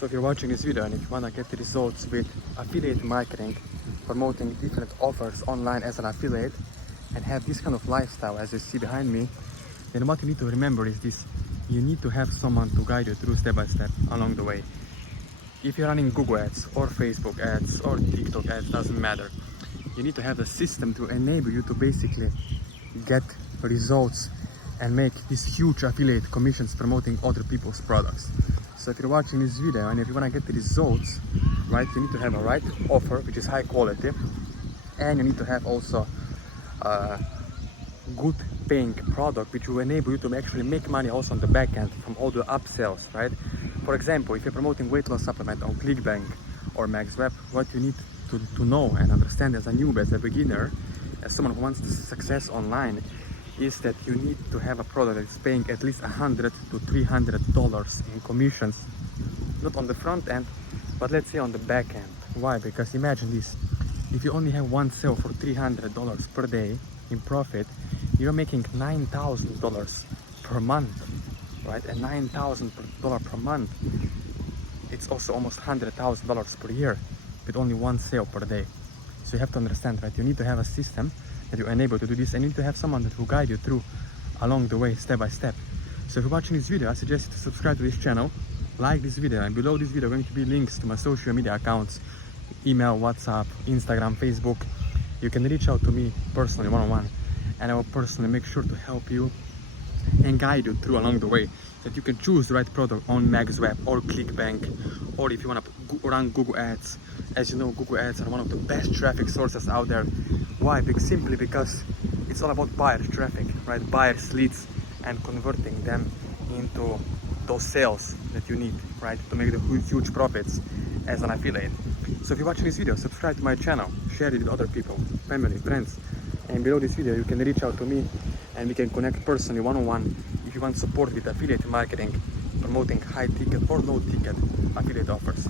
So if you're watching this video and if you want to get the results with affiliate marketing, promoting different offers online as an affiliate and have this kind of lifestyle as you see behind me, then what you need to remember is this: you need to have someone to guide you through step by step along the way. If you're running Google ads or Facebook ads or TikTok ads, doesn't matter. You need to have a system to enable you to basically get results and make these huge affiliate commissions promoting other people's products. So if you're watching this video and if you want to get the results, right, you need to have a right offer which is high quality, and you need to have also a good paying product which will enable you to actually make money also on the back end from all the upsells, right? For example, if you're promoting weight loss supplement on ClickBank or MaxWeb, what you need to know and understand as a newbie, as a beginner, as someone who wants to success online, is that you need to have a product that's paying at least $100 to $300 in commissions, not on the front end, but let's say on the back end. Why? Because imagine this: if you only have one sale for $300 per day in profit, you're making $9,000 per month, right? And $9,000 per month, it's also almost $100,000 per year with only one sale per day. So you have to understand, right? You need to have a system that you enable to do this, and you need to have someone that will guide you through along the way, step by step. So if you're watching this video, I suggest you to subscribe to this channel, like this video, and below this video are going to be links to my social media accounts: email, WhatsApp, Instagram, Facebook. You can reach out to me personally, one-on-one, and I will personally make sure to help you and guide you through along the way, that you can choose the right product on MaxWeb or ClickBank, or if you want to run Google ads. As you know, Google ads are one of the best traffic sources out there. Why? Simply because it's all about buyer traffic, right? Buyers, leads, and converting them into those sales that you need, right, to make the huge profits as an affiliate. So if you're watching this video, subscribe to my channel, share it with other people, family, friends, and below this video you can reach out to me and we can connect personally, one-on-one, if you want support with affiliate marketing, promoting high ticket or low ticket affiliate offers.